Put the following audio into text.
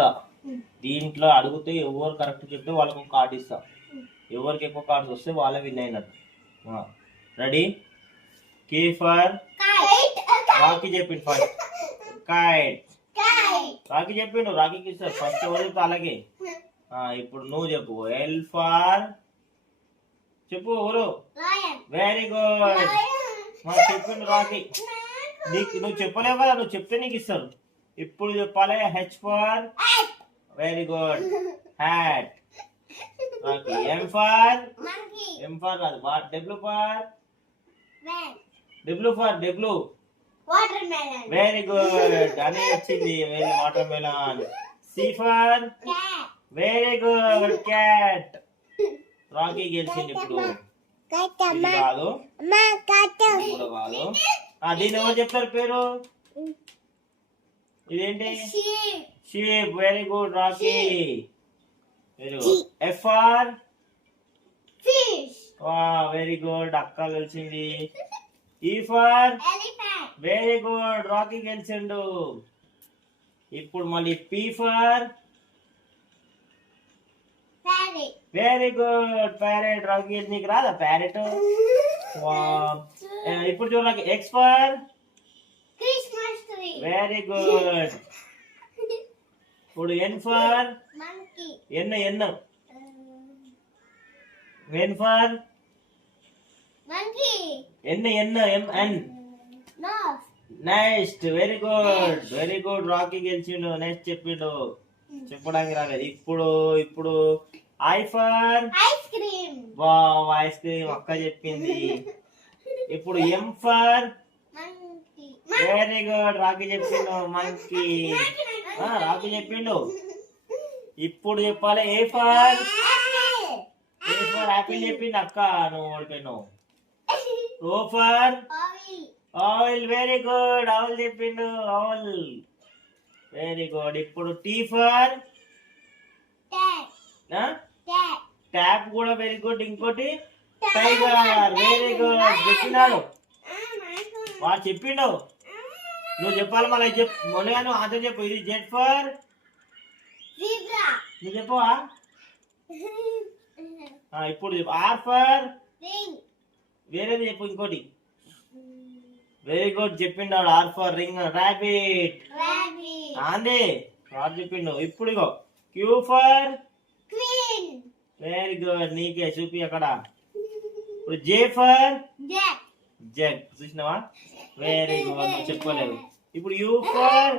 చెప్తా. దీంట్లో అడిగితే ఎవరు కరెక్ట్ చెప్తే వాళ్ళకి ఒక కార్డు ఇస్తా. ఎవరికి ఎక్కువ కార్డ్స్ వస్తే వాళ్ళే విన్ అయినట్టు. రెడీ? కే ఫర్ రాకీ చెప్పిండు ఫస్ట్. కైట్ రాకీ చెప్పిండు. రాకీకి ఇస్తారు ఫస్ట్. ఎవరు చెప్తే అలాగే. ఇప్పుడు నువ్వు చెప్పు. ఎల్ ఫర్ చెప్పు. ఎవరు? Very good. చెప్పిండు రాకీ. నువ్వు చెప్పలేవు కదా, నువ్వు చెప్తే నీకు ఇస్తారు. ఇప్పుడు చెప్పాలి. H for very good hat. Okay. M for కాదు. W for W very good అని వచ్చింది. Very watermelon. C for very good cat. Rocky గెలిచింది. ఇప్పుడు ఇది కాదు, ఇప్పుడు కాదు. దీని ఎవరు చెప్తారు పేరు? ఇదేంటి? Sheep. Very good Rocky. Very good. F for very good అక్క గెలిచింది. ఈ ఫర్ వెరీ గుడ్ రాకీ గెలిచిండు. ఇప్పుడు మళ్ళీ P for very good parrot. Rocky నీకు రాదా ప్యారెట్? ఇప్పుడు చూడ. X for very good. ఇప్పుడు N for N for N. Next. Very good Rocky గెలిచిండు. నెక్స్ట్ చెప్పిండు. చెప్పడానికి రాలేదు. ఇప్పుడు ఐ ఫర్ ఐస్ క్రీమ్ అక్క చెప్పింది. ఇప్పుడు M for very good Rocky చెప్పిండు. మంకీ రాకీ చెప్పిండు. ఇప్పుడు చెప్పాలి. ఏ ఫర్ యాపిల్ చెప్పింది అక్క. నువ్వు ఓడిపోయినావు. O for oil. Very good oil చెప్పిండు. Oil very good. ఇప్పుడు టీ ఫర్ ట్యాప్ కూడా వెరీ గుడ్. ఇంకోటి టైగర్. వెరీ గుడ్ చెప్పినాడు. వాడు చెప్పిండు. నువ్వు చెప్పాలి మళ్ళీ. మొన్న నువ్వు ఆన్సర్ చెప్పు. ఇది జెడ్ ఫర్ నువ్వు చెప్పవా? ఇప్పుడు చెప్పు. ఆర్ ఫర్ వేరేది చెప్పు. ఇంకోటి వెరీ గుడ్ చెప్పిండు. R for ring. రాబిట్ అందే రాజు చెప్పిండు. ఇప్పుడు ఇగో క్యూ ఫర్ వెరీ గుడ్. నీకే చూపి అక్కడ. ఇప్పుడు జే ఫర్ జగ్. చూసినావా? వెరీ గుడ్ చెప్పలేదు. ఇప్పుడు యూ ఫర్